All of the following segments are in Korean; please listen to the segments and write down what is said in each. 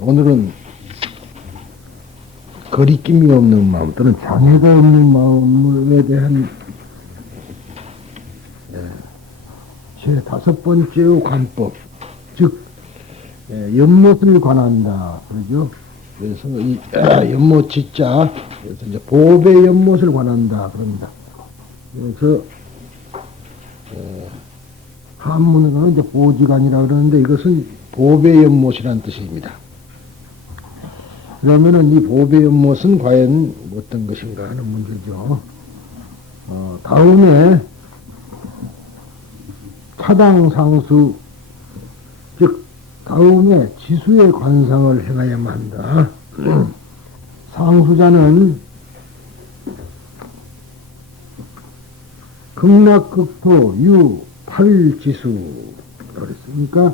오늘은 거리낌이 없는 마음 또는 장애가 없는 마음에 대한 제 다섯 번째 관법, 즉 연못을 관한다 그러죠. 그래서 이 연못지자 그래서 이제 보배 연못을 관한다 그럽니다. 그래서 한문으로는 이제 보지간이라 그러는데 이것은 보배 연못이라는 뜻입니다. 그러면은 이 보배 연못은 과연 어떤 것인가 하는 문제죠. 다음에 차당상수, 즉 다음에 지수의 관상을 행하야만 한다. 상수자는 극락극토 유 팔지수 그랬으니까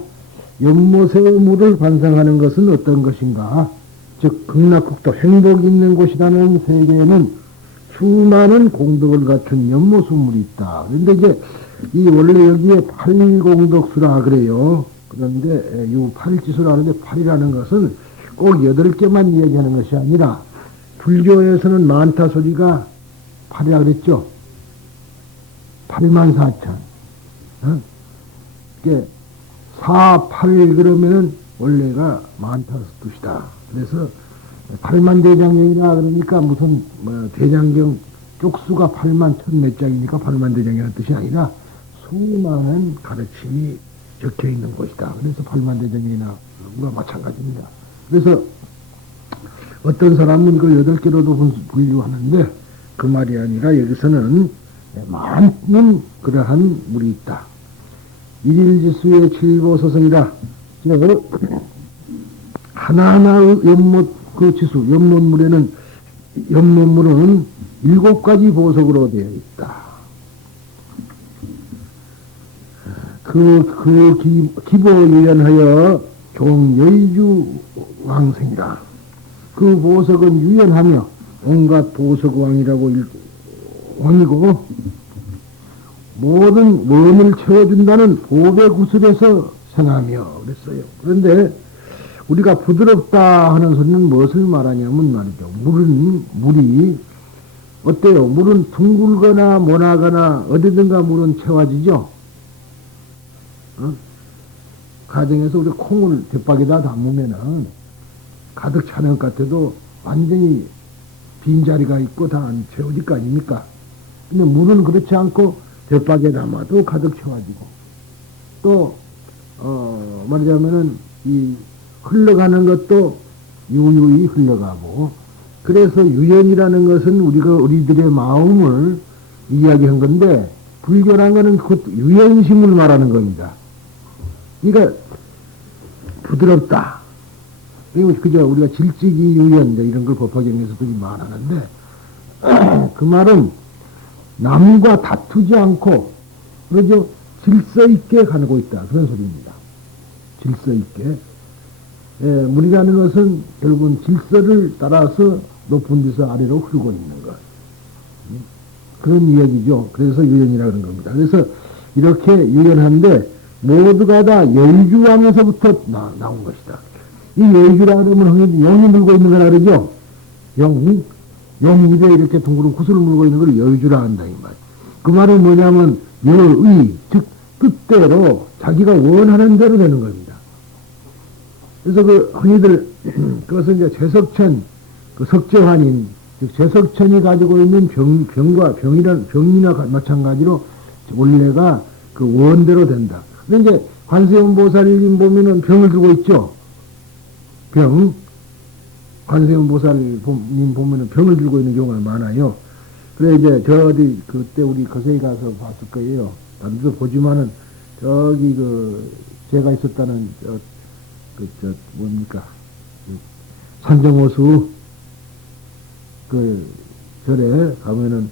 연못의 물을 관상하는 것은 어떤 것인가? 즉 극락극토 행복이 있는 곳이라는 세계에는 수많은 공덕을 갖춘 연못수물이 있다. 그런데 이제 이 원래 여기에 팔공덕수라 그래요. 그런데 이 팔지수라는데 팔이라는 것은 꼭 8개만 이야기하는 것이 아니라 불교에서는 많다 소리가 팔이라 그랬죠. 84,000. 이게 4, 8 그러면은 원래가 많다 뜻이다. 그래서 8만대장경이나 그러니까 무슨 대장경 쪽수가 8만 1,000몇 장이니까 8만대장이라는 뜻이 아니라 수많은 가르침이 적혀 있는 것이다. 그래서 8만대장경이나 그런 거 마찬가지입니다. 그래서 어떤 사람은 이걸 8개로도 분류하는데 그 말이 아니라 여기서는 많은 그러한 물이 있다. 일일지수의 칠보소성이라 하나하나의 연못 그 지수, 연못물에는 연못물은 7가지 보석으로 되어 있다. 기보유연하여 종여의주 왕생이라. 그 보석은 유연하며 온갖 보석왕이라고 왕이고 모든 원을 채워준다는 보배구슬에서 생하며 그랬어요. 그런데 우리가 부드럽다 하는 소리는 무엇을 말하냐면 말이죠. 물이 어때요? 물은 둥글거나 모나거나 어디든가 물은 채워지죠. 가정에서 우리 콩을 대박에다 담으면은 가득 차는 것 같아도 완전히 빈자리가 있고 다 안 채워질 거 아닙니까? 근데 물은 그렇지 않고 대박에 담아도 가득 채워지고 또 말하자면은 이 흘러가는 것도 유유히 흘러가고 그래서 유연이라는 것은 우리들의 마음을 이야기한 건데 불교라는 것은 그것도 유연심을 말하는 겁니다. 그러니까 부드럽다. 그리고 그저 우리가 질직이 유연 이런 걸 법화경에서도 말하는데 그 말은 남과 다투지 않고 그러죠 질서 있게 가고 있다 그런 소리입니다. 질서 있게. 물이라는 것은 결국은 질서를 따라서 높은 데서 아래로 흐르고 있는 것. 그런 이야기죠. 그래서 유연이라 그런 겁니다. 그래서 이렇게 유연한데 모두가 다 여의주왕에서부터 나온 것이다. 이 여의주라 그러면 영이 물고 있는 거라 그러죠. 영 입에 이렇게 둥그런 구슬을 물고 있는 걸 여의주라 한다 이 말. 그 말은 뭐냐면 여의 즉 뜻대로 자기가 원하는 대로 되는 겁니다. 그래서 흔히들 그것은 이제 제석천 석재환인 즉 제석천이 가지고 있는 병이나 마찬가지로 원래가 그 원대로 된다. 근데 이제 관세음보살님 보면은 병을 들고 있죠. 관세음보살님 보면은 병을 들고 있는 경우가 많아요. 그래 이제 그때 우리 거세에 가서 봤을 거예요. 남도 보지만은 저기 제가 있었다는 뭡니까 산정호수 절에 가면은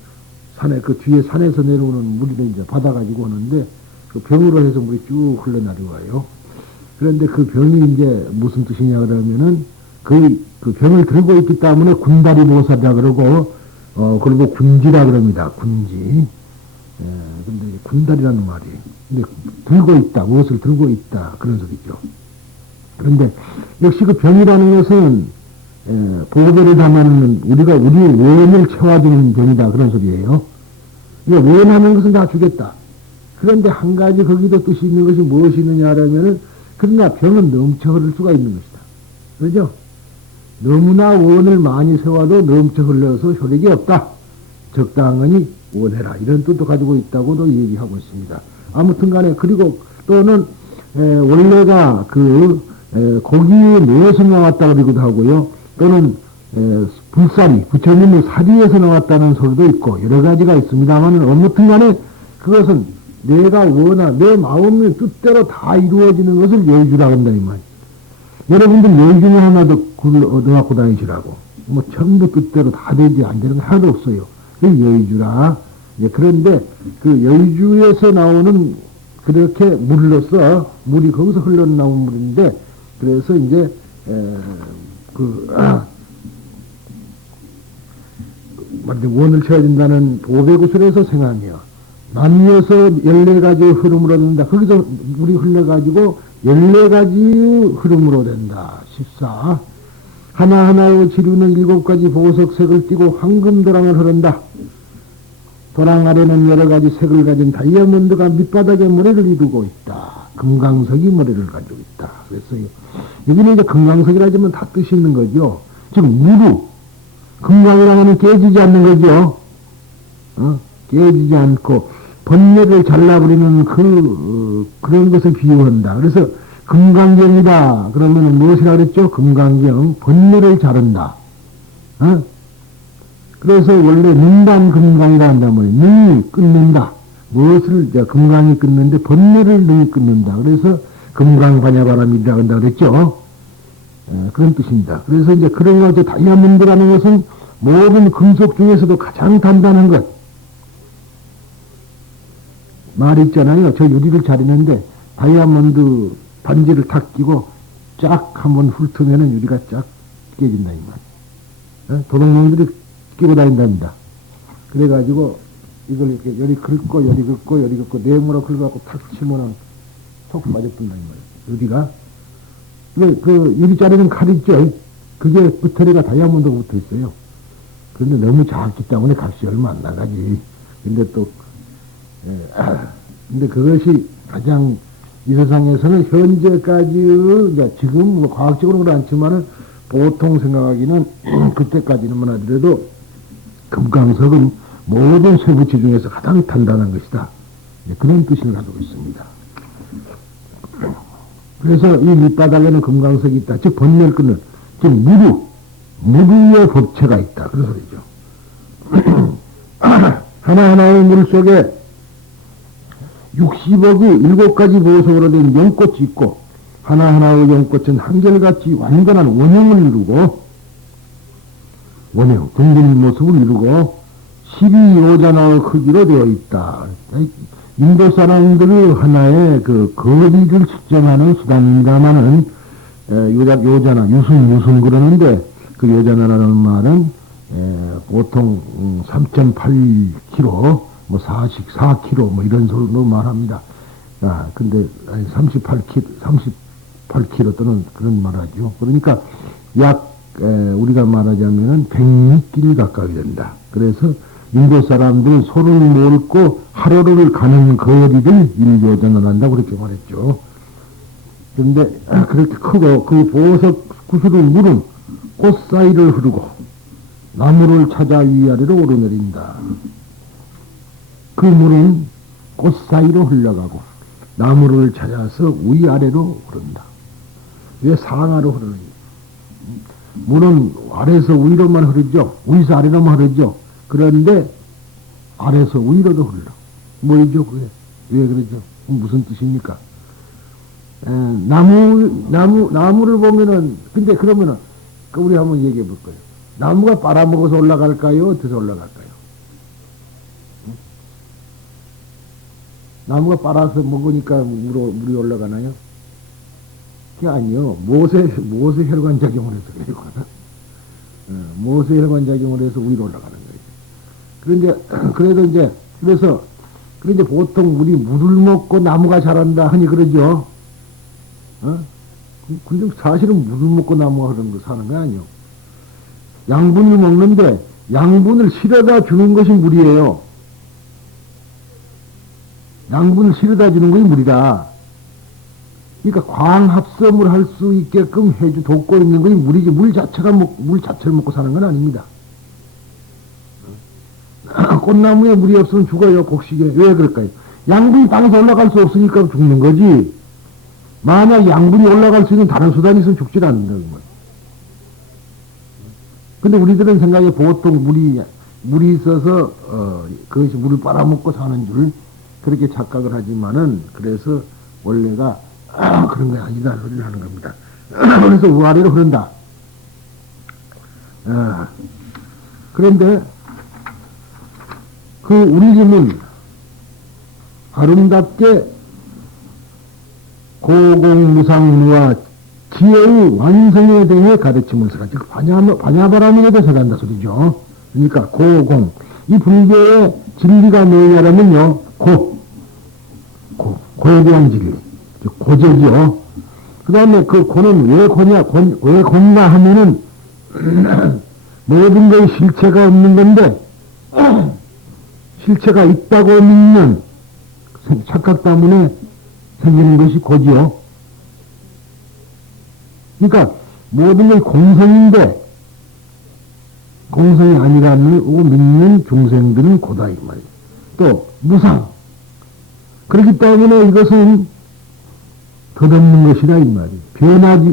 뒤에 산에서 내려오는 물을 이제 받아가지고 오는데 그 병으로 해서 물이 쭉 흘러내려와요. 그런데 그 병이 이제 무슨 뜻이냐 그러면은 그 병을 들고 있기 때문에 군다리 보살이라 그러고 그리고 군지라 그럽니다. 군지. 근데 군다리라는 말이. 근데 들고 있다. 무엇을 들고 있다. 그런 소리죠. 그런데 역시 그 병이라는 것은 보배를 담아놓는 우리가 우리 원을 채워주는 병이다 그런 소리예요. 그러니까 원하는 것은 다 주겠다. 그런데 한 가지 거기도 뜻이 있는 것이 무엇이 있느냐 하면은 그러나 병은 넘쳐 흐를 수가 있는 것이다. 그렇죠? 너무나 원을 많이 세워도 넘쳐 흘러서 효력이 없다. 적당한 거니 원해라. 이런 뜻도 가지고 있다고도 얘기하고 있습니다. 아무튼 간에 그리고 또는 원래가 고기의 뇌에서 나왔다 그러기도 하고요. 또는 불사리, 부처님의 사리에서 나왔다는 소리도 있고 여러 가지가 있습니다만 아무튼 간에 그것은 내가 내 마음의 뜻대로 다 이루어지는 것을 여의주라 한다 이 말. 여러분들 여의주는 하나도 얻어갖고 다니시라고. 뭐 전부 뜻대로 다 되지 안 되는 거 하나도 없어요. 그 여의주라. 그런데 그 여의주에서 나오는 그렇게 물로서 물이 거기서 흘러나온 물인데 그래서 이제 원을 채워진다는 보배구슬에서 생하며 나뉘어서 14가지의 흐름으로 된다. 거기서 물이 흘러가지고 14가지 흐름으로 된다. 14. 하나하나의 지류는 7가지 보석색을 띠고 황금도랑을 흐른다. 도랑 아래는 여러 가지 색을 가진 다이아몬드가 밑바닥에 모래를 이루고 있다. 금강석이 모래를 가지고 있다. 그래서 여기는 이제 금강석이라지만 다 뜻이 있는 거죠. 지금 무루 금강이라는 깨지지 않는 거죠. 깨지지 않고 번뇌를 잘라버리는 그런 것을 비유한다. 그래서 금강경이다. 그러면 무엇이라 그랬죠? 금강경 번뇌를 자른다. 그래서 원래 능단 금강이라 한단 말이에요. 능이 끊는다. 무엇을 금강이 끊는데 번뇌를 능이 끊는다. 그래서 금강반야바람이라고 한다 그랬죠. 그런 뜻입니다. 그래서 이제 그런 거 다이아몬드라는 것은 모든 금속 중에서도 가장 단단한 것. 말 있잖아요. 저 유리를 자르는데 다이아몬드 반지를 탁 끼고 쫙 한번 훑으면은 유리가 쫙 깨진다 이 말. 도둑놈들이 끼고 다닌답니다. 그래가지고 이걸 이렇게 열이 긁고 열이 긁고 열이 긁고 네모로 긁어갖고 탁 치면은 속 빠져든다 이 말이에요. 유리가. 그 유리 자르는 칼 있죠. 그게 끝터리가 다이아몬드가 붙어 있어요. 그런데 너무 작기 때문에 값이 얼마 안 나가지. 근데 또 근데 그것이 가장 이 세상에서는 현재까지 이제 지금 뭐 과학적으로는 않지만은 보통 생각하기는 그때까지는 하더라도 금강석은 모든 쇠부치 중에서 가장 단단한 것이다. 그런 뜻을 가지고 있습니다. 그래서 이 밑바닥에는 금강석이 있다. 즉 번뇌를 끊는 즉 무루의 법체가 있다. 그런 소리죠. 하나하나의 물 속에 60억의 7가지 보석으로 된 연꽃이 있고 하나하나의 연꽃은 한결같이 완전한 원형을 이루고 원형, 둥근 모습을 이루고 12요자나의 크기로 되어 있다. 인도 사람들의 하나의 그 거리를 측정하는 수단입니다마는 요자나 유순 그러는데 그 요자나라는 말은 보통 3.8km 뭐 44km 뭐 이런 소리로 말합니다. 근데 38km 또는 그런 말하죠. 그러니까 약 우리가 말하자면은 100길 가까이 된다. 그래서 인도 사람들이 소를 몰고 하루를 가는 거리를 일요전을 한다고 그렇게 말했죠. 그런데 그렇게 크고 그 보석 구슬의 물은 꽃 사이를 흐르고 나무를 찾아 위아래로 오르내린다. 그 물은 꽃 사이로 흘러가고 나무를 찾아서 위아래로 흐른다. 왜 상하로 흐르느냐? 물은 아래에서 위로만 흐르죠. 위에서 아래로만 흐르죠. 그런데 아래에서 위로도 흘러. 뭐이죠 그게? 왜 그러죠? 무슨 뜻입니까? 나무를 보면은 근데 그러면은 우리 한번 얘기해 볼 거예요. 나무가 빨아먹어서 올라갈까요? 어디서 올라갈까요? 나무가 빨아서 먹으니까 물이 올라가나요? 그게 아니요. 모세 혈관 작용을 해서 그래요. 모세 혈관 작용을 해서 위로 올라가는 거예요. 그래도 이제, 그래서 보통 우리 물을 먹고 나무가 자란다 하니 그러죠. 근데 사실은 물을 먹고 나무가 그런 거 사는 거 아니에요. 양분을 먹는데 양분을 실어다 주는 것이 물이에요. 양분을 실어다 주는 것이 물이다. 그러니까 광합성을 할 수 있게끔 돕고 있는 것이 물이지, 물 자체를 먹고 사는 건 아닙니다. 꽃나무에 물이 없으면 죽어요, 곡식에. 왜 그럴까요? 양분이 땅에서 올라갈 수 없으니까 죽는 거지. 만약 양분이 올라갈 수 있는 다른 수단이 있으면 죽질 않는다는 거예요. 근데 우리들은 생각에 보통 물이 있어서, 그것이 물을 빨아먹고 사는 줄, 그렇게 착각을 하지만은, 그래서 원래가, 그런 게 아니다, 소리를 하는 겁니다. 그래서 우아래로 흐른다. 그런데, 그 울림은 아름답게 고공무상무와 지혜의 완성에 대해 가르치면서, 즉, 반야바람에 대해서 한다 소리죠. 그러니까, 고공. 이 불교의 진리가 뭐냐면요, 고에 대한 진리. 즉, 고제죠. 그 다음에 그 고는 왜 고냐 하면은, 모든 것의 실체가 없는 건데, 실체가 있다고 믿는 착각 때문에 생기는 것이 고지요. 그러니까 모든 게 공성인데 공성이 아니라고 믿는 중생들은 고다 이 말이에요. 또 무상. 그렇기 때문에 이것은 덧없는 것이다 이 말이에요.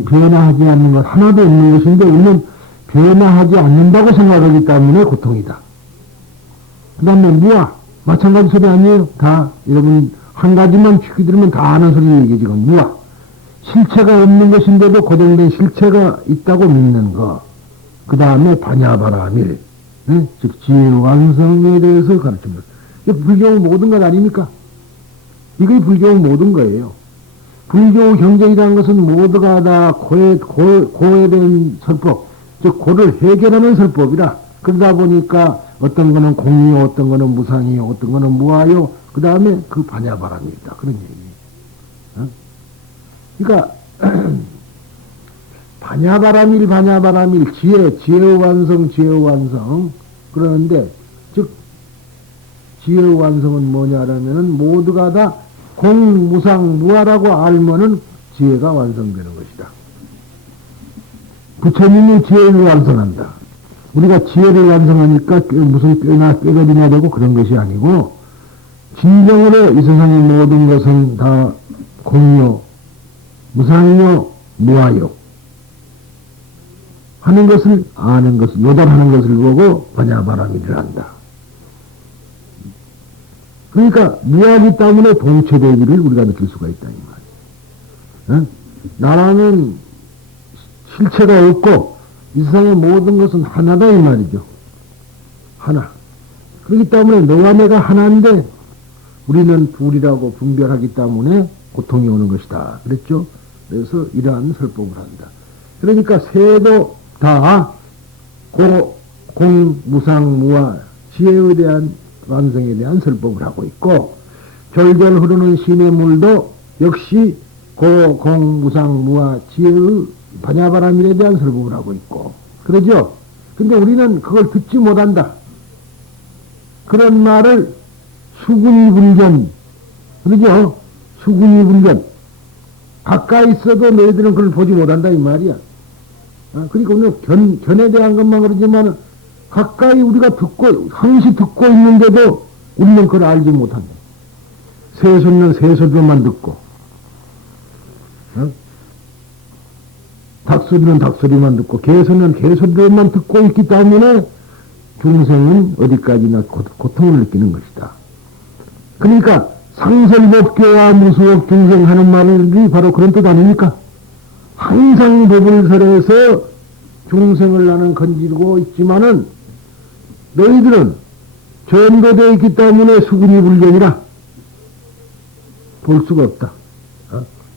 변화하지 않는 것 하나도 없는 것인데 우리는 변화하지 않는다고 생각하기 때문에 고통이다. 그 다음에 무아. 마찬가지 소리 아니에요? 다 여러분 한 가지만 쉽게 들으면 다 아는 소리 이게 지금 무아. 실체가 없는 것인데도 고정된 실체가 있다고 믿는 거. 그 다음에 반야바라밀. 네? 즉 지혜완성에 대해서 가르칩니다. 불교 모든 것 아닙니까? 이게 불교 모든 거예요. 불교 경쟁이라는 것은 모두가 다 고에 대한 설법, 즉 고를 해결하는 설법이라. 그러다 보니까 어떤 거는 공이요, 어떤 거는 무상이요, 어떤 거는 무아요. 그 다음에 그 반야바람이 있다. 그런 얘기. 그러니까 반야바람일, 지혜의 완성. 그러는데, 즉, 지혜의 완성은 뭐냐라면은 모두가 다 공, 무상, 무아라고 알면은 지혜가 완성되는 것이다. 부처님이 지혜를 완성한다. 우리가 지혜를 완성하니까 무슨 꾀거리나 되고 그런 것이 아니고, 진정으로 이 세상의 모든 것은 다 공이요, 무상이요, 무아요. 하는 것을 아는 것을, 요단하는 것을 보고 반야바람이를 한다. 그러니까 무아기 때문에 동체되기를 우리가 느낄 수가 있다 이 말이에요. 나라는 실체가 없고 이 세상의 모든 것은 하나다 이 말이죠. 하나. 그렇기 때문에 너와 내가 하나인데 우리는 둘이라고 분별하기 때문에 고통이 오는 것이다. 그랬죠? 그래서 이러한 설법을 한다. 그러니까 세도 다 공, 무상, 무아, 지혜에 대한 완성에 대한 설법을 하고 있고, 졸졸 흐르는 신의 물도 역시 공, 무상, 무아, 지혜의 반야바람일에 대한 설법을 하고 있고, 그러죠? 근데 우리는 그걸 듣지 못한다. 그런 말을 수군이불견, 그러죠? 수군이불견. 가까이 있어도 너희들은 그걸 보지 못한다 이 말이야. 그러니까 우리는 견에 대한 것만 그러지만 가까이 우리가 항시 듣고 있는데도 우리는 그걸 알지 못한다. 새소리는 새소리로만 듣고, 닭소리는 닭소리만 듣고, 개소리는 개소리로만 듣고 있기 때문에 중생은 어디까지나 고통을 느끼는 것이다. 그러니까 상설법교와 무수업 중생하는 말이 바로 그런 뜻 아닙니까? 항상 법을 설해서 중생을 나는 건지고 있지만은 너희들은 전도되어 있기 때문에 수군이 불견이라 볼 수가 없다.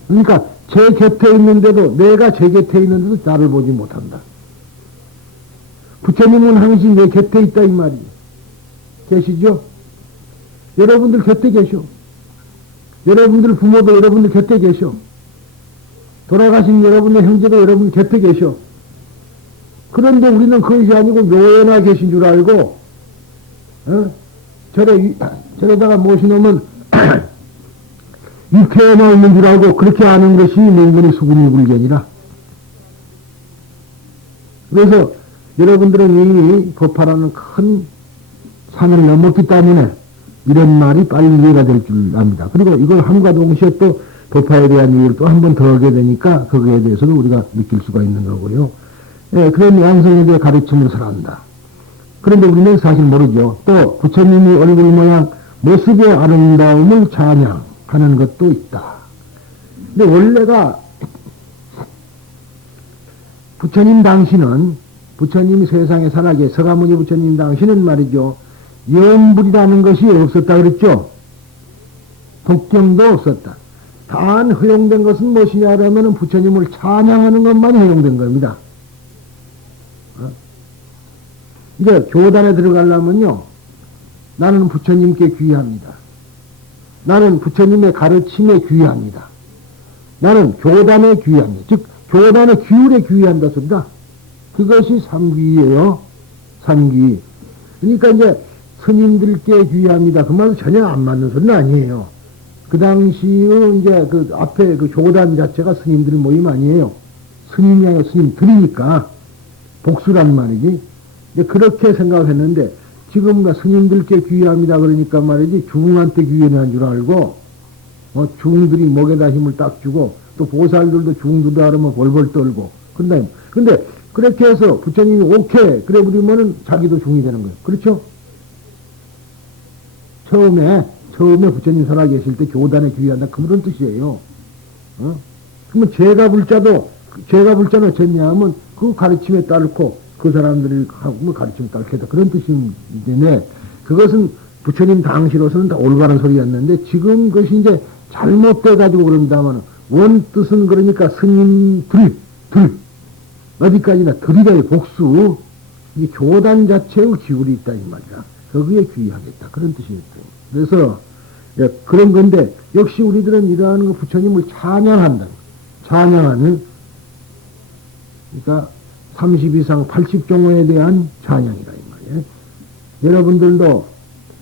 그러니까 제 곁에 있는데도, 내가 제 곁에 있는데도 나를 보지 못한다. 부처님은 항상 내 곁에 있다 이 말이에요. 계시죠? 여러분들 곁에 계셔. 여러분들 부모도 여러분들 곁에 계셔. 돌아가신 여러분의 형제도 여러분 곁에 계셔. 그런데 우리는 그것이 아니고 묘에나 계신 줄 알고, 절에다가 모시놓으면 육회에나 있는 줄 알고 그렇게 아는 것이 맹근의 수군이 불견이라. 그래서 여러분들은 이 법화라는 큰 산을 넘었기 때문에 이런 말이 빨리 이해가 될 줄 압니다. 그리고 이걸 함과 동시에 또 법화에 대한 이유를 또 한 번 더 하게 되니까 거기에 대해서도 우리가 느낄 수가 있는 거고요. 예, 그런 양성에 대해 가르침을 설한다. 그런데 우리는 사실 모르죠. 또 부처님이 얼굴 모양 모습의 아름다움을 찬양하는 것도 있다. 근데 원래가 부처님 당시는 부처님이 세상에 살아계 서가모니 부처님 당시는 말이죠. 염불이라는 것이 없었다 그랬죠. 독경도 없었다. 단 허용된 것은 무엇이냐 하면 부처님을 찬양하는 것만 허용된 겁니다. 이제 교단에 들어가려면요. 나는 부처님께 귀합니다. 나는 부처님의 가르침에 귀합니다. 나는 교단에 귀합니다. 즉 교단의 규율에 귀한다 소리다. 그것이 삼귀예요. 삼귀. 그러니까 이제 스님들께 귀합니다. 그 말은 전혀 안 맞는 소리는 아니에요. 그 당시의 이제 그 앞에 그 교단 자체가 스님들 모임 아니에요. 스님이 아니라 스님들이니까 복수란 말이지. 이제 그렇게 생각했는데 지금 스님들께 귀합니다. 그러니까 말이지 중한테 귀한 줄 알고 중들이 목에다 힘을 딱 주고 또 보살들도 중들도 하려면 벌벌 떨고 근데 그렇게 해서 부처님이 오케이 그래 버리면은 자기도 중이 되는 거예요. 그렇죠? 처음에 부처님 살아계실 때 교단에 귀한다 그런 뜻이에요. 그러면 제가 불자는 어쩌냐 하면 그 가르침에 따르고 그 사람들이 하고 가르침에 따르게 다 그런 뜻인데 그것은 부처님 당시로서는 다 올바른 소리였는데 지금 그것이 이제 잘못돼 가지고 그런다면 원 뜻은 그러니까 스님 들 어디까지나 들이래 복수 이 교단 자체의 기울이 있다 이 말이야. 거기에 귀하겠다 그런 뜻이겠죠. 그래서 그런 건데 역시 우리들은 이러한 부처님을 찬양한다. 찬양하는 그러니까 30 이상 80종호에 대한 찬양이다 이 말이에요. 여러분들도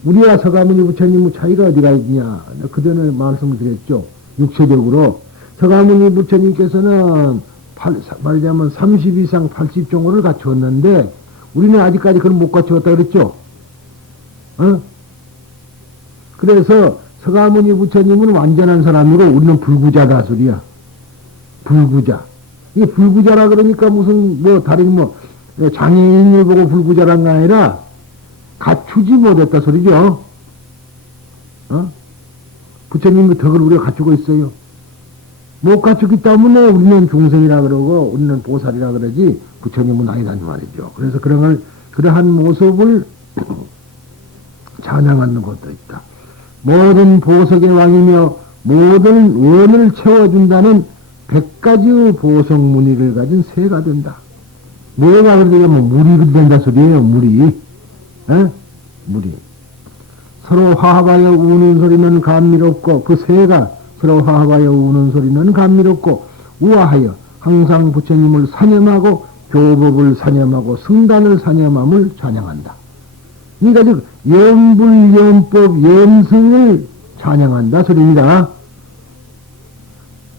우리와 서가모니 부처님의 차이가 어디가 있냐 그전에 말씀을 드렸죠. 육체적으로 서가모니 부처님께서는 말하자면 30 이상 80종호를 갖추었는데 우리는 아직까지 그걸 못 갖추었다 그랬죠. 그래서 서가모니 부처님은 완전한 사람이고 우리는 불구자다 소리야. 불구자. 이 불구자라 그러니까 무슨 다른 장애인을 보고 불구자란 게 아니라 갖추지 못했다 소리죠. 부처님의 덕을 우리가 갖추고 있어요. 못 갖추기 때문에 우리는 중생이라 그러고 우리는 보살이라 그러지 부처님은 아니란 말이죠. 그래서 그러한 모습을 찬양하는 것도 있다. 모든 보석의 왕이며 모든 원을 채워준다는 100가지의 보석무늬를 가진 새가 된다. 뭐가 그러냐면 물이 된다 소리예요. 물이. 물이. 서로 화합하여 우는 소리는 감미롭고 그 새가 서로 화합하여 우는 소리는 감미롭고 우아하여 항상 부처님을 사념하고 교법을 사념하고 승단을 사념함을 찬양한다. 그러니까 즉 염불, 염법, 염승을 찬양한다 소리입니다.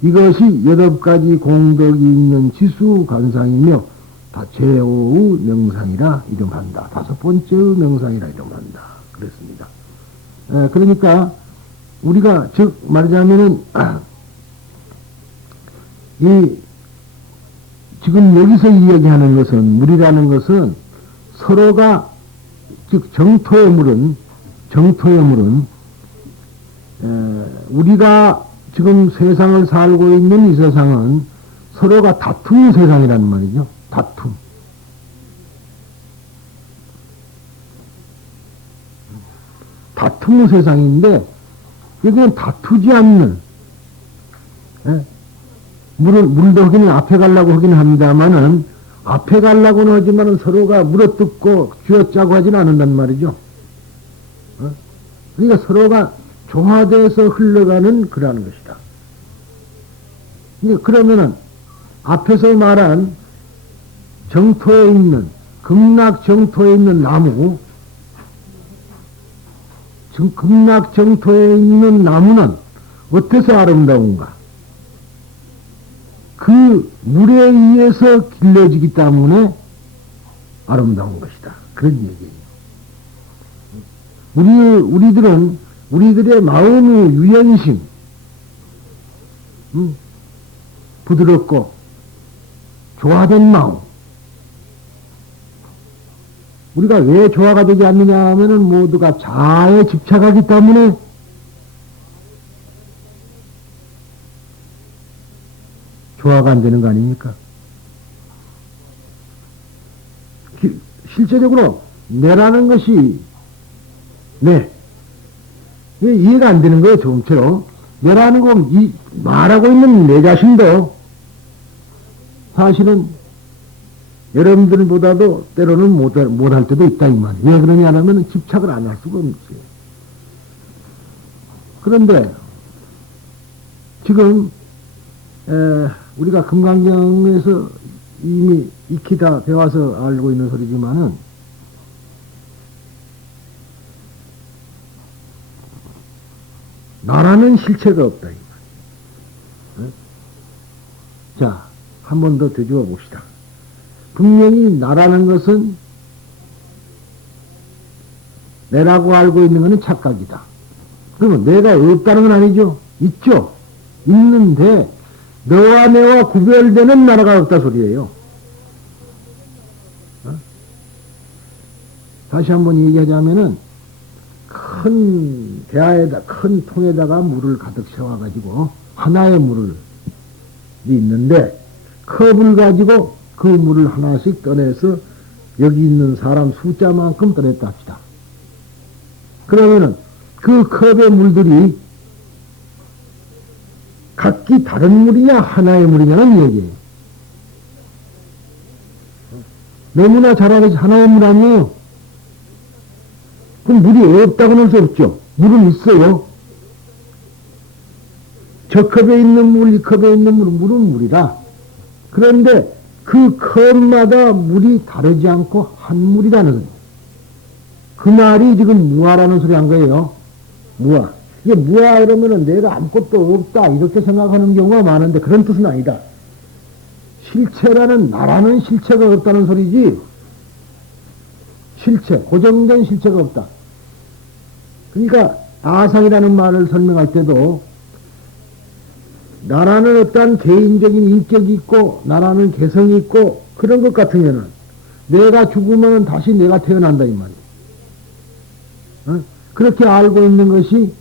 이것이 8가지 공덕이 있는 지수 관상이며 다 제오의 명상이라 이름한다. 5번째의 명상이라 이름한다. 그랬습니다. 그러니까 우리가 즉 말하자면은 지금 여기서 이야기하는 것은 물이라는 것은 서로가 즉 정토의 물은 우리가 지금 세상을 살고 있는 이 세상은 서로가 다툼의 세상이란 말이죠. 다툼. 다툼의 세상인데 여기는 다투지 않는 물도 하기는 앞에 가려고 하긴 합니다만은 앞에 가려고는 하지만은 서로가 물어뜯고 쥐어짜고 하지는 않는단 말이죠. 그러니까 서로가 조화돼서 흘러가는 그러한 것이다. 이제 그러면은 앞에서 말한 정토에 있는, 극락 정토에 있는 나무, 극락 정토에 있는 나무는 어때서 아름다운가? 그 물에 의해서 길러지기 때문에 아름다운 것이다. 그런 얘기예요. 우리들은 우리들의 마음의 유연심, 부드럽고 조화된 마음. 우리가 왜 조화가 되지 않느냐 하면은 모두가 자아에 집착하기 때문에 조화가 안 되는 거 아닙니까? 실제적으로 내라는 것이 이해가 안 되는 거예요. 조금처럼 내라는 건 말하고 있는 내 자신도 사실은 여러분들보다도 때로는 못할 때도 있다 이 말이에요. 왜 그러냐면 집착을 안 할 수가 없어요. 그런데 지금 우리가 금강경에서 이미 익히다 배워서 알고 있는 소리지만은 나라는 실체가 없다 이 말이에요. 자, 한 번 더 되짚어 봅시다. 분명히 나라는 것은 내라고 알고 있는 것은 착각이다. 그러면 내가 없다는 건 아니죠. 있죠. 있는데 너와 내와 구별되는 나라가 없다 소리예요. 다시 한번 얘기하자면은 큰 대야에다 큰 통에다가 물을 가득 채워가지고 하나의 물을 있는데 컵을 가지고 그 물을 하나씩 떠내서 여기 있는 사람 숫자만큼 떠냈다 합시다. 그러면은 그 컵의 물들이 각기 다른 물이냐 하나의 물이냐는 얘기예요. 너무나 잘 알아서 하나의 물 아니에요. 그럼 물이 없다고는 할 수 없죠. 물은 있어요. 저 컵에 있는 물, 이 컵에 있는 물은 물이다. 그런데 그 컵마다 물이 다르지 않고 한 물이라는 그 말이 지금 무아라는 소리 한 거예요. 무아. 이게 무아 이러면은 내가 아무것도 없다 이렇게 생각하는 경우가 많은데 그런 뜻은 아니다. 실체라는 나라는 실체가 없다는 소리지. 실체, 고정된 실체가 없다. 그러니까 아상이라는 말을 설명할 때도 나라는 어떤 개인적인 인격이 있고 나라는 개성이 있고 그런 것 같으면은 내가 죽으면 다시 내가 태어난다 이 말이에요. 그렇게 알고 있는 것이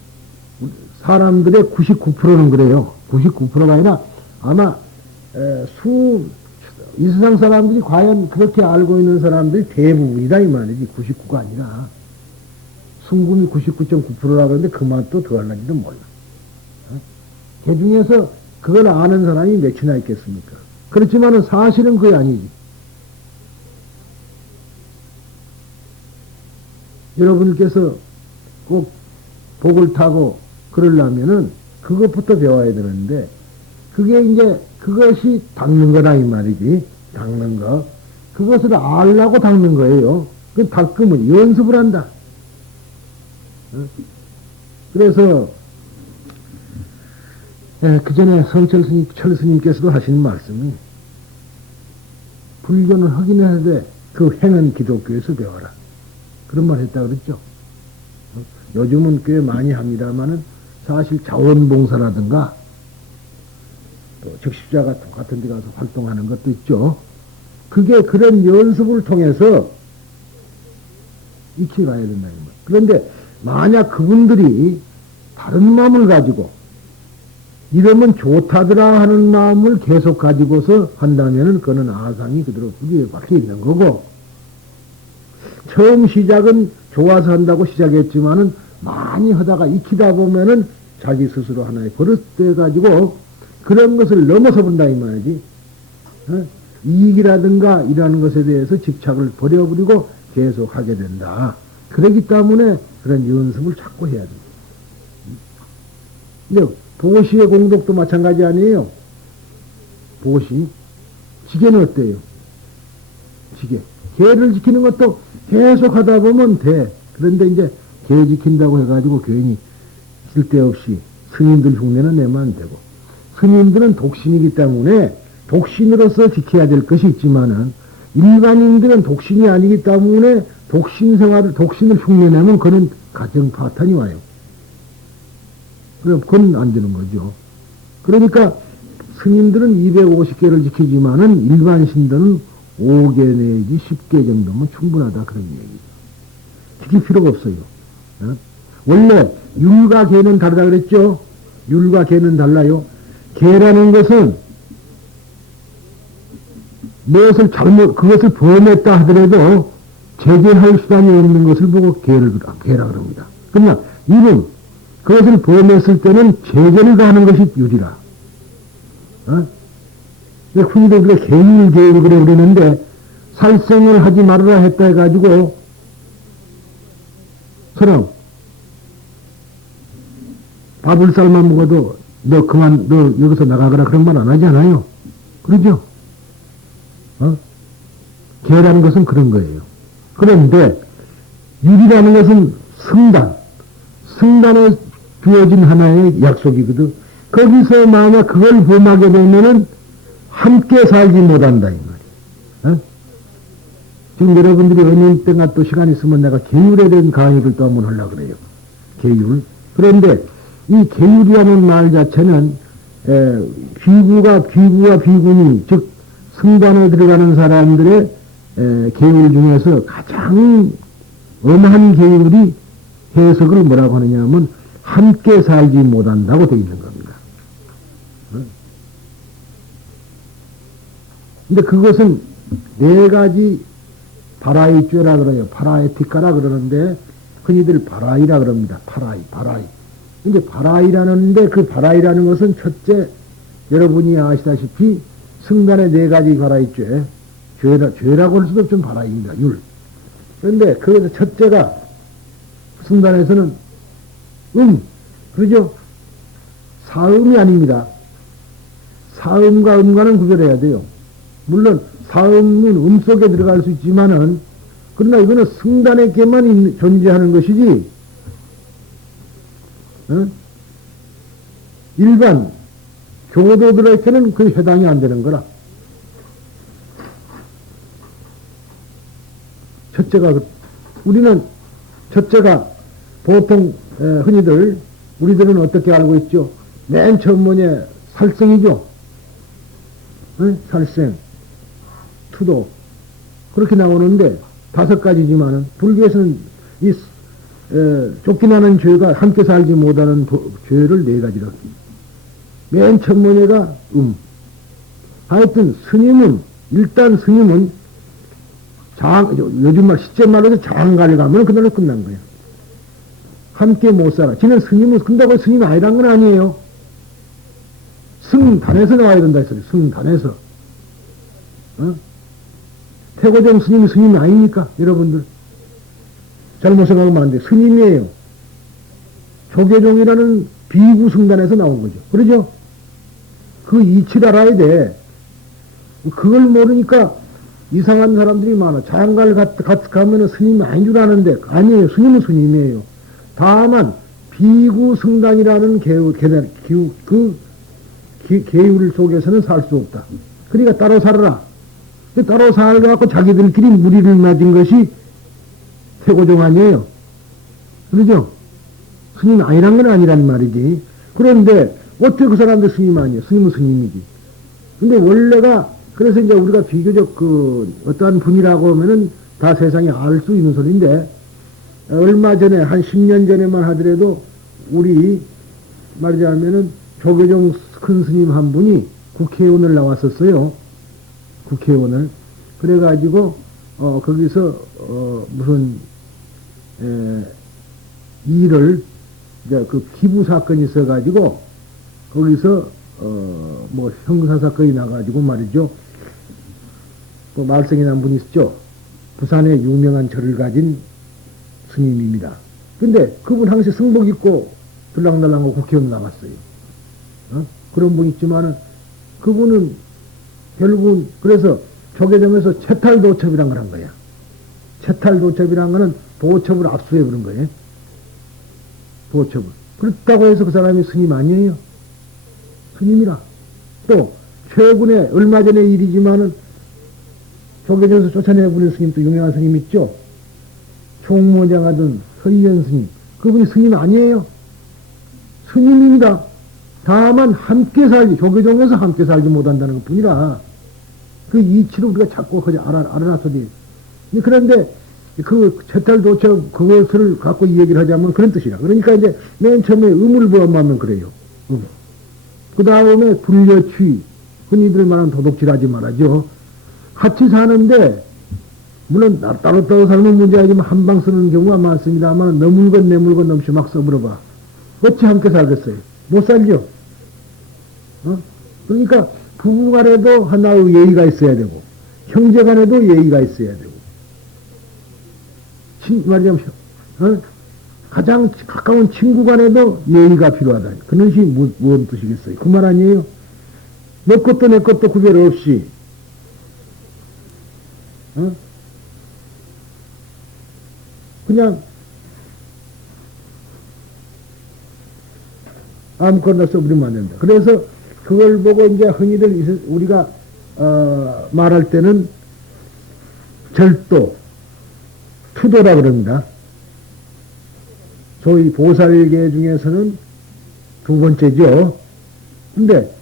사람들의 99%는 그래요. 99%가 아니라 아마 이 세상 사람들이 과연 그렇게 알고 있는 사람들이 대부분이다 이 말이지 99가 아니라 순금이 99.9%라 그러는데 그 맛도 더 할는지도 몰라. 그 중에서 그걸 아는 사람이 몇이나 있겠습니까? 그렇지만은 사실은 그게 아니지. 여러분께서 꼭 복을 타고 그러려면은 그것부터 배워야 되는데 그게 이제 그것이 닦는 거다 이 말이지. 닦는 거. 그것을 알라고 닦는 거예요. 그 닦으면 연습을 한다. 그래서 그 전에 성철 스님께서도 하신 말씀이 불교는 하긴 해도 그 행은 기독교에서 배워라. 그런 말 했다 그랬죠. 요즘은 꽤 많이 합니다만은 사실 자원봉사라든가 또 적십자가 똑같은 데 가서 활동하는 것도 있죠. 그게 그런 연습을 통해서 익히 가야 된다. 그런데 만약 그분들이 다른 마음을 가지고 이러면 좋다더라 하는 마음을 계속 가지고서 한다면은 그는 아상이 그대로 불교에 박혀 있는 거고 처음 시작은 좋아서 한다고 시작했지만은 많이 하다가 익히다 보면은 자기 스스로 하나의 버릇돼 가지고 그런 것을 넘어서 본다 이 말이지. 이익이라든가 이러한 것에 대해서 집착을 버려버리고 계속 하게 된다. 그렇기 때문에 그런 연습을 자꾸 해야 됩니다. 도시의 공덕도 마찬가지 아니에요. 보시. 지게는 어때요? 지게. 개를 지키는 것도 계속 하다 보면 돼. 그런데 이제 개 지킨다고 해가지고 괜히 쓸데없이 스님들 흉내는 내면 안 되고. 스님들은 독신이기 때문에 독신으로서 지켜야 될 것이 있지만은 일반인들은 독신이 아니기 때문에 독신 생활을, 독신을 흉내내면 그는 가정 파탄이 와요. 그럼 그건 안 되는 거죠. 그러니까 스님들은 250개를 지키지만은 일반 신들은 5개 내지 10개 정도면 충분하다. 그런 얘기죠. 지킬 필요가 없어요. 어? 원래 율과 개는 다르다 그랬죠? 율과 개는 달라요. 개라는 것은 무엇을 그것을 범했다 하더라도 제재할 수단이 없는 것을 보고 개라 그럽니다. 그러나 율은 그것을 범했을 때는 제재를 가하는 것이 율이라. 어? 흔히도 우리가 개율 그래 그러는데 살생을 하지 말아라 했다 해가지고 서로 밥을 삶아 먹어도 너 여기서 나가거라 그런 말 안 하잖아요. 그러죠? 어? 개라는 것은 그런 거예요. 그런데 율이라는 것은 승단에 주어진 하나의 약속이거든. 거기서 만약 그걸 범하게 되면은 함께 살지 못한다 이 말이에요. 어? 지금 여러분들이 어느 때가 또 시간 있으면 내가 계율에 대한 강의를 또 한번 하려고 그래요. 계율. 그런데 이 계율이라는 말 자체는 비구와 비군이 즉 승단에 들어가는 사람들의 계율 중에서 가장 엄한 계율이 해석을 뭐라고 하느냐 하면 함께 살지 못한다고 되어 있는 겁니다. 근데 그것은 네 가지 바라이죄라 그래요. 파라에티카라 그러는데 흔히들 바라이라 그럽니다. 바라이. 근데 바라이라는데 그 바라이라는 것은 첫째 여러분이 아시다시피 승단의 네 가지 바라이죄 죄라고 할 수도 없죠. 바라이입니다. 율. 그런데 그것에서 첫째가 승단에서는 그러죠? 사음이 아닙니다. 사음과 음과는 구별해야 돼요. 물론 사음은 속에 들어갈 수 있지만은 그러나 이거는 승단에게만 존재하는 것이지 일반 교도들에게는 그 해당이 안 되는 거라. 첫째가 보통 흔히들 우리들은 어떻게 알고 있죠? 맨 처음 뭐냐 살생이죠. 살생, 투도 그렇게 나오는데 5가지지만은 불교에서는 이 쫓겨나는 죄가 함께 살지 못하는 죄를 4가지로 맨 처음 번째가 하여튼 일단 스님은 요즘 말 시제 말로도 장가를 가면 그날로 끝난 거야. 함께 못 살아. 지는 스님은 근다고 스님이 아니란 건 아니에요. 승단에서 나와야 된다 했어요. 승단에서. 태고정 스님이 스님이 아니니까 여러분들 잘못 생각하면 안 돼. 스님이에요. 조계종이라는 비구 승단에서 나온 거죠. 그러죠? 그 이치를 알아야 돼. 그걸 모르니까 이상한 사람들이 많아. 장가를 가면은 스님이 아닌 줄 아는데 아니에요. 스님은 스님이에요. 다만 비구 승단이라는 계율 속에서는 살 수 없다. 그러니까 따로 살아라. 따로 살아갖고 자기들끼리 무리를 맺은 것이 태고종 아니에요. 그러죠? 스님 아니란 건 아니란 말이지. 그런데 어떻게 그 사람들 스님 아니에요? 스님은 스님이지. 근데 원래가 그래서 이제 우리가 비교적 어떠한 분이라고 하면은 다 세상에 알 수 있는 소리인데 얼마 전에 한 10년 전에만 하더라도 우리 말하자면은 조계종 큰 스님 한 분이 국회의원을 나왔었어요. 국회의원을. 그래가지고 거기서 무슨 일을 이제 그 기부 사건이 있어가지고 거기서 뭐 형사 사건이 나가지고 말이죠. 또 말썽이 난 분이 있었죠. 부산에 유명한 절을 가진 스님입니다. 근데 그분 항상 승복 입고 들랑달랑하고 국회의원 나왔어요. 그런 분 있지만은 그분은 결국은 그래서 조계점에서 채탈도첩이란 걸 한 거야. 채탈도첩이란 거는 도첩을 압수해 버린 거예요. 도첩을. 그렇다고 해서 그 사람이 스님 아니에요. 스님이라. 또 최근에 얼마 전의 일이지만은 조계점에서 쫓아내버린 스님도 유명한 스님 있죠. 총무장하던 서희연 스님. 그분이 스님 아니에요. 스님입니다. 다만 함께 살지, 조계종에서 함께 살지 못한다는 것 뿐이라, 그 이치를 우리가 자꾸 알아놨어야 돼. 그런데, 그, 채탈도처럼 그것을 갖고 이 얘기를 하자면 그런 뜻이라. 그러니까 이제 맨 처음에 의물보험하면 그래요. 그 다음에 불려취. 흔히들 말하는 도둑질하지 말아죠. 같이 사는데, 물론 따로따로 살면 문제아니지만 한 방 쓰는 경우가 많습니다만, 너 물건 내 물건 넘치 막 써버려봐. 어찌 함께 살겠어요? 못 살죠? 그러니까 부부 간에도 하나의 예의가 있어야 되고, 형제 간에도 예의가 있어야 되고, 말하자면, 가장 가까운 친구 간에도 예의가 필요하다. 그런 것이 무슨 뜻이겠어요? 그 말 아니에요? 내 것도 내 것도 구별 없이, 그냥 아무거나 써버리면 안 된다. 그래서 그걸 보고 이제 흔히들 우리가 말할 때는 절도, 투도라 그럽니다. 소위 보살계 중에서는 두 번째죠. 근데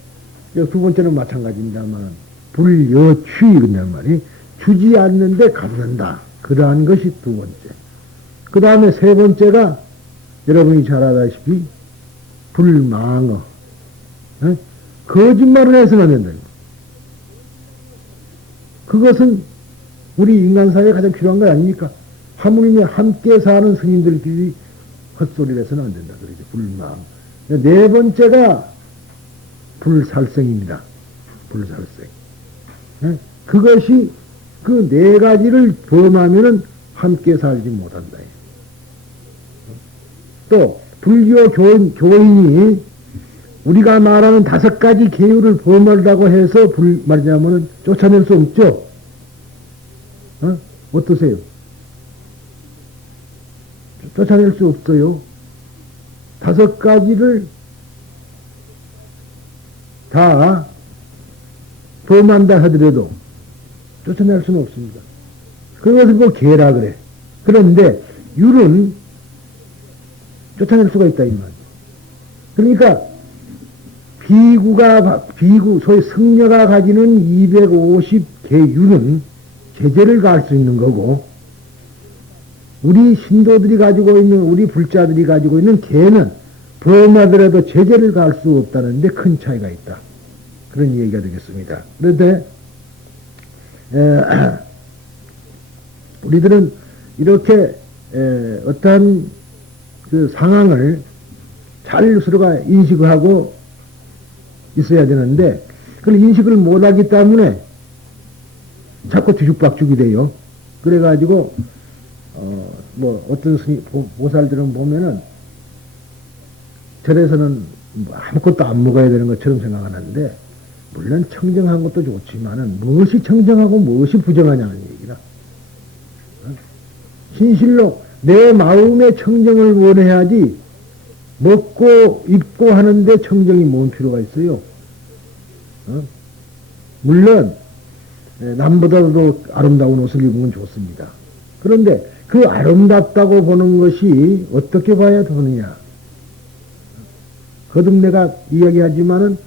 두 번째는 마찬가지입니다만 불여취 그런 말이 주지 않는데 갚는다. 그러한 것이 두 번째. 그 다음에 세 번째가 여러분이 잘 알다시피 불망어. 거짓말을 해서는 안 된다. 그것은 우리 인간 사회에 가장 필요한 거 아닙니까? 하물며 함께 사는 스님들끼리 헛소리를 해서는 안 된다. 그러죠. 불망. 네 번째가 불살생입니다. 불살생. 그것이 그 네 가지를 범하면은 함께 살지 못한다. 또 불교 교인이 우리가 말하는 5가지 계율을 범하려고 해서 말하자면은 쫓아낼 수 없죠. 어떠세요? 쫓아낼 수 없어요. 5가지를 다 범한다 하더라도 쫓아낼 수는 없습니다. 그것을 뭐 개라 그래. 그런데 율은 쫓아낼 수가 있다 이 말이야. 그러니까 비구 소위 승려가 가지는 250개 율은 제재를 가할 수 있는 거고, 우리 신도들이 가지고 있는, 우리 불자들이 가지고 있는 개는 범하더라도 제재를 가할 수 없다는데 큰 차이가 있다. 그런 얘기가 되겠습니다. 그런데 우리들은 이렇게 어떠한 그 상황을 잘 서로가 인식을 하고 있어야 되는데, 그걸 인식을 못하기 때문에 자꾸 뒤죽박죽이 돼요. 그래가지고 뭐 어떤 스님 보살들은 보면은 절에서는 뭐 아무것도 안 먹어야 되는 것처럼 생각하는데, 물론 청정한 것도 좋지만은 무엇이 청정하고 무엇이 부정하냐는 얘기라. 진실로 내 마음의 청정을 원해야지 먹고 입고 하는데 청정이 뭔 필요가 있어요. 물론 남보다도 아름다운 옷을 입으면 좋습니다. 그런데 그 아름답다고 보는 것이 어떻게 봐야 되느냐. 거듭 내가 이야기하지만은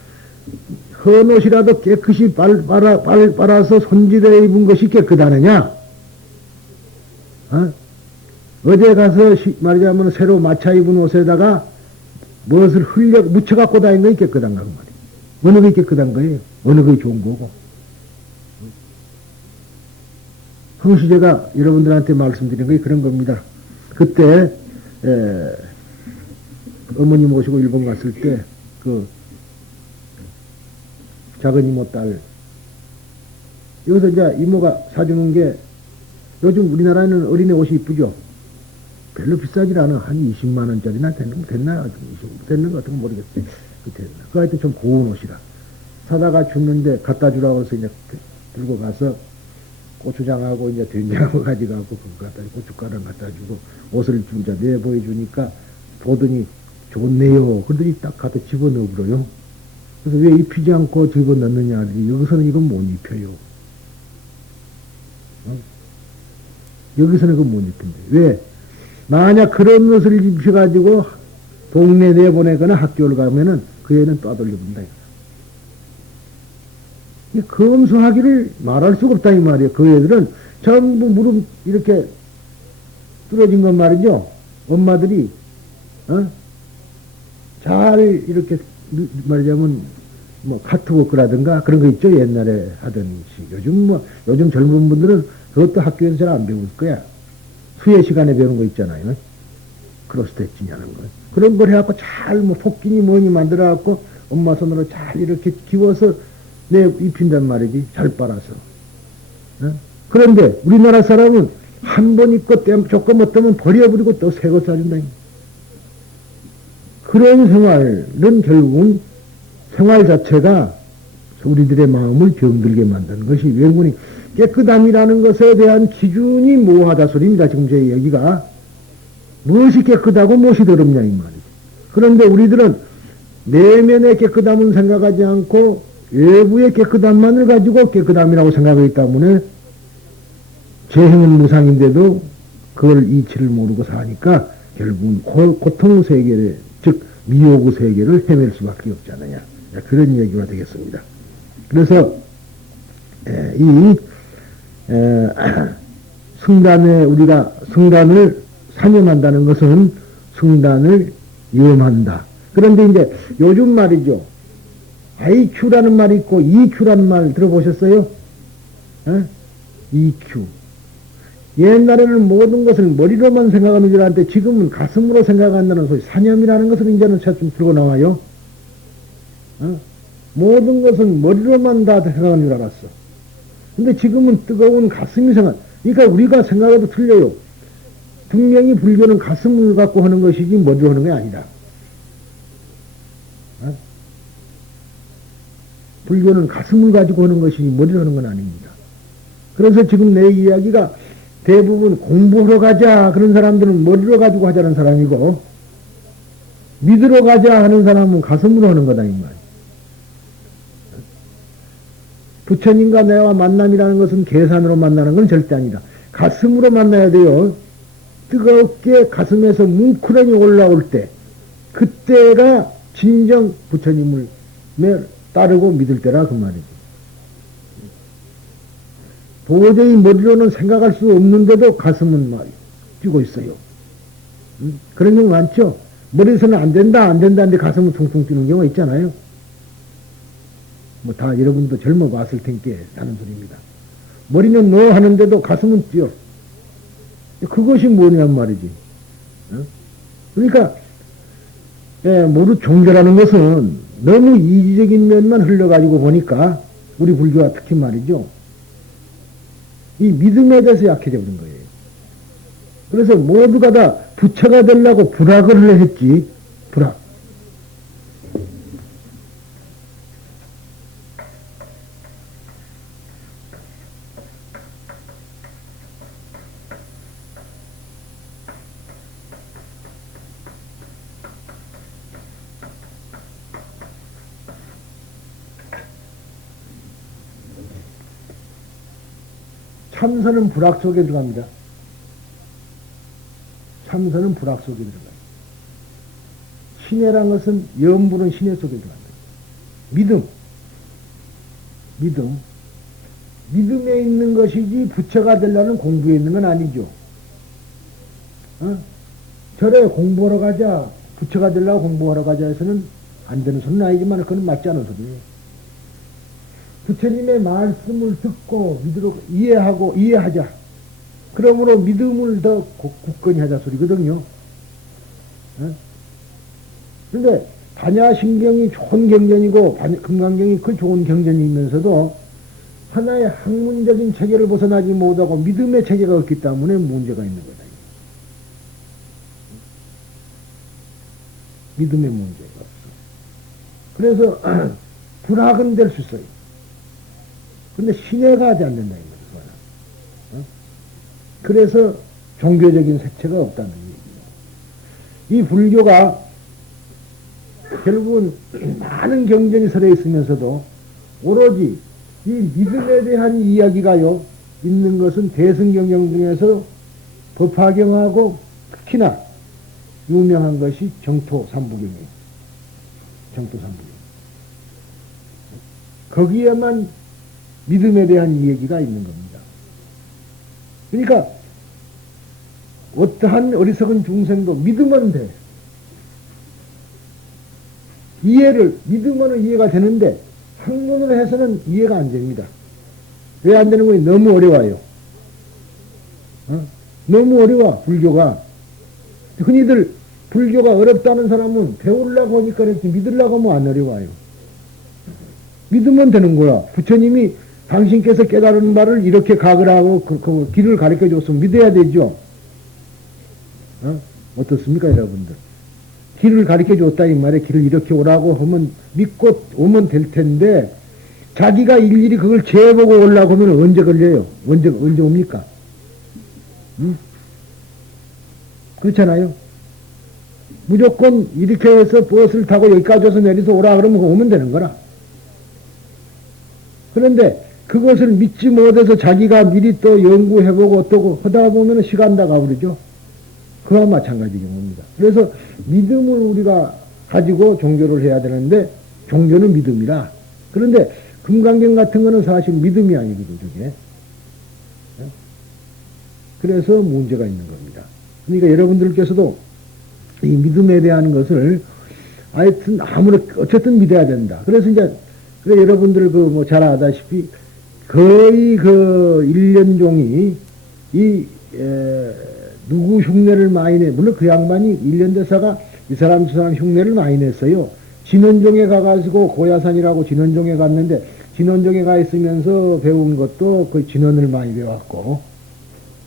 헌옷이라도 깨끗이 빨아서 손질해 입은 것이 깨끗하느냐? 어제 가서 말하자면 새로 마차 입은 옷에다가 무엇을 묻혀갖고 다니는 것이 깨끗한가 그 말이에요. 어느 게 깨끗한 거예요? 어느 게 좋은 거고. 항시 제가 여러분들한테 말씀드린 게 그런 겁니다. 그때 어머니 모시고 일본 갔을 때 그 작은 이모 딸 여기서 이제 이모가 사주는 게, 요즘 우리나라에는 어린애 옷이 이쁘죠. 별로 비싸질 않아. 한 20만 원짜리나 됐나? 됐는 것 같은 건 모르겠어요. 그 하여튼 좀 고운 옷이라. 사다가 줬는데 갖다 주라고 해서 이제 들고 가서 고추장하고 이제 된장하고 가져가고 그거 갖다 고춧가루 갖다 주고 옷을 주자 내 보여주니까 보더니 좋네요. 그러더니 딱 갖다 집어넣어버려요. 그래서 왜 입히지 않고 집어넣느냐. 여기서는 이건 못 입혀요. 어? 여기서는 그건 못 입힌대. 왜? 만약 그런 옷을 입혀가지고 동네 내보내거나 학교를 가면은 그 애는 떠돌려본다. 검소하기를 말할 수가 없다 이 말이에요. 그 애들은 전부 무릎 이렇게 뚫어진 건 말이죠. 엄마들이 잘 이렇게 말하자면 뭐 카트워크라든가 그런 거 있죠. 옛날에 하던 시. 요즘 젊은 분들은 그것도 학교에서 잘 안 배울 거야. 수혜 시간에 배우는 거 있잖아요. 크로스스티치냐는 거. 그런 걸 해갖고 잘 뭐 폭기니 뭐니 만들어갖고 엄마 손으로 잘 이렇게 기워서 내 입힌단 말이지. 잘 빨아서. 그런데 우리나라 사람은 한 번 입고 조금 어떠면 버려버리고 또 새 것 사준다. 그런 생활은 결국은 생활 자체가 우리들의 마음을 병들게 만드는 것이 왜군이 깨끗함이라는 것에 대한 기준이 모호하다 소리입니다. 지금 제 얘기가. 무엇이 깨끗하고 무엇이 더럽냐 이 말이죠. 그런데 우리들은 내면의 깨끗함은 생각하지 않고 외부의 깨끗함만을 가지고 깨끗함이라고 생각하기 때문에 재행은 무상인데도 그걸 이치를 모르고 사니까 결국은 고통 세계를 즉 미혹의 세계를 헤맬 수밖에 없지 않느냐. 그런 얘기가 되겠습니다. 그래서 이 승단에 우리가 승단을 사념한다는 것은 승단을 염한다. 그런데 이제 요즘 말이죠. IQ라는 말이 있고 EQ라는 말 들어보셨어요? EQ. 옛날에는 모든 것을 머리로만 생각하는 줄 알았는데 지금은 가슴으로 생각한다는 소리. 사념이라는 것을 이제는 좀 들고 나와요. 모든 것은 머리로만 다 생각하는 줄 알았어. 근데 지금은 뜨거운 가슴이 생각. 그러니까 우리가 생각해도 틀려요. 분명히 불교는 가슴을 갖고 하는 것이지 머리로 하는 게 아니다. 불교는 가슴을 가지고 하는 것이지 머리로 하는 건 아닙니다. 그래서 지금 내 이야기가 대부분 공부하러 가자 그런 사람들은 머리로 가지고 하자는 사람이고 믿으러 가자 하는 사람은 가슴으로 하는 거다 이 말. 부처님과 내와 만남이라는 것은 계산으로 만나는 건 절대 아니다. 가슴으로 만나야 돼요. 뜨겁게 가슴에서 뭉클하니 올라올 때 그때가 진정 부처님을 따르고 믿을 때라 그 말이지. 도저히 머리로는 생각할 수 없는데도 가슴은 막 뛰고 있어요. 그런 경우 많죠? 머리에서는 안 된다 하는데 가슴은 퉁퉁 뛰는 경우가 있잖아요. 뭐 다 여러분도 젊어 봤을 텐께 하는 소리입니다. 머리는 너 하는데도 가슴은 뛰어. 그것이 뭐냐는 말이지. 그러니까 모두 종교라는 것은 너무 이기적인 면만 흘러가지고 보니까 우리 불교가 특히 말이죠. 이 믿음에 대해서 약해져 버린 거예요. 그래서 모두가 다 부처가 되려고 불학을 했지. 불학. 참선은 불악 속에 들어갑니다. 참선은 불악 속에 들어가요. 신혜란 것은 염불은 신혜 속에 들어간다. 믿음. 믿음에 있는 것이지 부처가 되려는 공부에 있는 건 아니죠. 절에 공부하러 가자, 부처가 되려고 공부하러 가자 해서는 안 되는 소리는 아니지만 그건 맞지 않은 소리예요. 부처님의 말씀을 듣고 이해하자. 그러므로 믿음을 더 굳건히 하자 소리거든요. 그런데 반야신경이 좋은 경전이고 금강경이 그 좋은 경전이면서도 하나의 학문적인 체계를 벗어나지 못하고 믿음의 체계가 없기 때문에 문제가 있는 거다. 믿음의 문제가 없어. 그래서 불학은 될 수 있어요. 근데 신해가 하지 않는다, 이 말이야. 어? 그래서 종교적인 색채가 없다는 얘기예요. 이 불교가 결국은 많은 경전이 설해 있으면서도 오로지 이 믿음에 대한 이야기가요, 있는 것은 대승경경 중에서 법화경하고 특히나 유명한 것이 정토삼부경이에요. 정토삼부경. 거기에만 믿음에 대한 이야기가 있는 겁니다. 그러니까 어떠한 어리석은 중생도 믿으면 돼. 믿으면 이해가 되는데 학문으로 해서는 이해가 안 됩니다. 왜 안 되는 거니? 너무 어려워요. 너무 어려워, 불교가. 흔히들 불교가 어렵다는 사람은 배우려고 하니까 그랬지, 믿으려고 하면 안 어려워요. 믿으면 되는 거야. 부처님이 당신께서 깨달은 바를 이렇게 가거라고 그 길을 가르쳐 줬으면 믿어야 되죠. 어떻습니까, 여러분들? 길을 가르쳐 줬다, 이 말에 길을 이렇게 오라고 하면 믿고 오면 될 텐데, 자기가 일일이 그걸 재보고 오려고 하면 언제 걸려요? 언제 옵니까? 그렇잖아요? 무조건 이렇게 해서 버스를 타고 여기까지 와서 내려서 오라 그러면 오면 되는 거라. 그런데 그것을 믿지 못해서 자기가 미리 또 연구해보고 어떠고 하다 보면 시간 다 가버리죠. 그와 마찬가지 경우입니다. 그래서 믿음을 우리가 가지고 종교를 해야 되는데 종교는 믿음이라. 그런데 금강경 같은 거는 사실 믿음이 아니거든요, 저게. 그래서 문제가 있는 겁니다. 그러니까 여러분들께서도 이 믿음에 대한 것을 하여튼 어쨌든 믿어야 된다. 그래서 이제 그래 여러분들 잘 아다시피 거의 일련종이 누구 흉내를 많이 물론 그 양반이 일련대사가 이 사람 저 사람 흉내를 많이 냈어요. 진원종에 가가지고 고야산이라고 진원종에 갔는데 진원종에 가 있으면서 배운 것도 그 진원을 많이 배웠고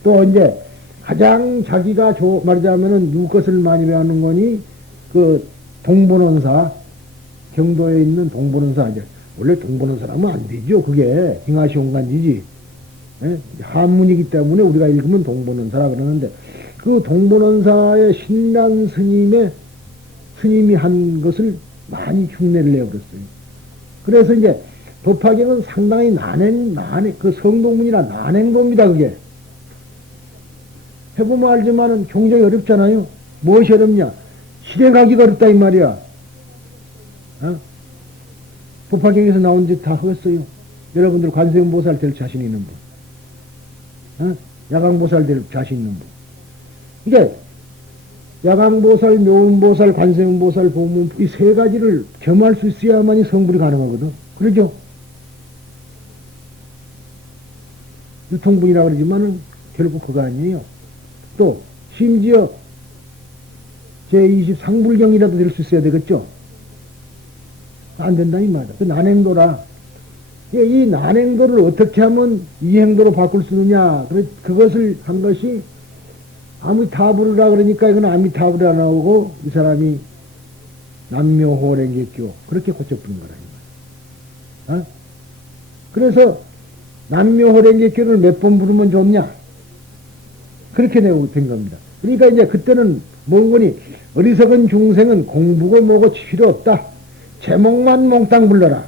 또 이제 가장 자기가 말하자면은 누구 것을 많이 배우는 거니 동본원사 경도에 있는 동본원사 원래 동본원사라면 안 되죠. 그게 빙하시온간지지. 한문이기 때문에 우리가 읽으면 동본원사라 그러는데 그 동본원사의 신란 스님이 한 것을 많이 흉내를 내버렸어요. 그래서 이제 법화경은 상당히 그 성동문이라 난행도입니다, 그게. 해보면 알지만은 굉장히 어렵잖아요. 무엇이 어렵냐? 실행하기가 어렵다, 이 말이야. 법화경에서 나온 짓 다 하겠어요. 여러분들 관세음보살 될 자신 있는 분. 야광보살 될 자신 있는 분. 이게 야광보살, 묘음보살, 관세음보살, 보문 이 세 가지를 겸할 수 있어야만이 성불이 가능하거든. 그러죠? 유통분이라 그러지만은 결국 그거 아니에요. 또 심지어 제20 상불경이라도 될 수 있어야 되겠죠? 안 된다 이 말이야. 그 난행도라. 이 난행도를 어떻게 하면 이 행도로 바꿀 수 있느냐. 그것을 한 것이 아미타불이라 그러니까 이건 아미타불이 안 나오고 이 사람이 남묘호랭개교 그렇게 고쳐부는 거라 이 말이야. 그래서 남묘호랭개교를 몇 번 부르면 좋냐? 그렇게 된 겁니다. 그러니까 이제 그때는 뭔 거니 어리석은 중생은 공부고 뭐고 필요 없다. 제목만 몽땅 불러라.